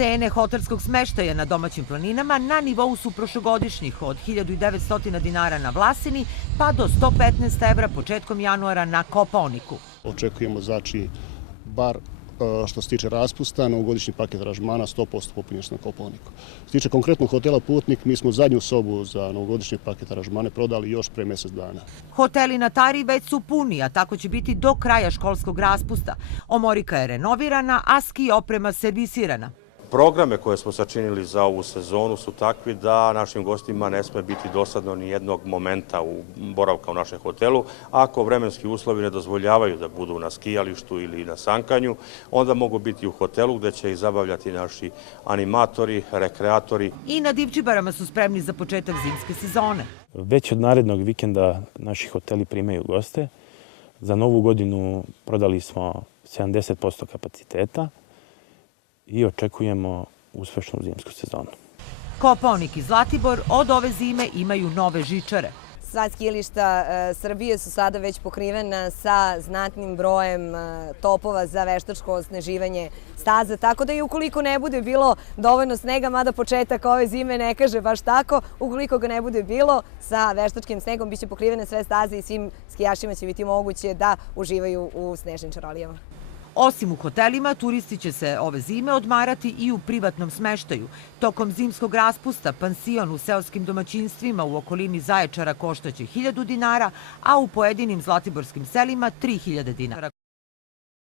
Cene hotelskog smeštaja na domaćim planinama na nivou su prošlogodišnjih od 1900 dinara na Vlasini pa do 115 evra početkom januara na Kopaoniku. Očekujemo znači bar što se tiče raspusta, novogodišnji paket aranžmana 100% popunjenost na Kopaoniku. Što se tiče konkretno hotela Putnik, mi smo zadnju sobu za novogodišnji paket aranžmane prodali još pre mjesec dana. Hoteli na Tari već su puni, a tako će biti do kraja školskog raspusta. Omorika je renovirana, a ski oprema servisirana. Programe koje smo sačinili za ovu sezonu su takvi da našim gostima ne sme biti dosadno ni jednog momenta u boravka u našem hotelu. Ako vremenski uslovi ne dozvoljavaju da budu na skijalištu ili na sankanju, onda mogu biti u hotelu gde će ih zabavljati naši animatori, rekreatori. I na Divčibarama su spremni za početak zimske sezone. Već od narednog vikenda naši hoteli primaju goste. Za novu godinu prodali smo 70% kapaciteta i očekujemo uspešnu zimsku sezonu. Kopaonik i Zlatibor od ove zime imaju nove žičare. Sva skijališta Srbije su sada već pokrivena sa znatnim brojem topova za veštačko osneživanje staza, tako da i ukoliko ne bude bilo dovoljno snega, mada početak ove zime ne kaže baš tako, ukoliko ga ne bude bilo, sa veštačkim snegom biće pokrivene sve staze i svim skijašima će biti moguće da uživaju u snežnim čarolijama. Osim u hotelima, turisti će se ove zime odmarati i u privatnom smeštaju. Tokom zimskog raspusta pansion u seoskim domaćinstvima u okolini Zaječara koštaće 1000 dinara, a u pojedinim zlatiborskim selima 3000 dinara.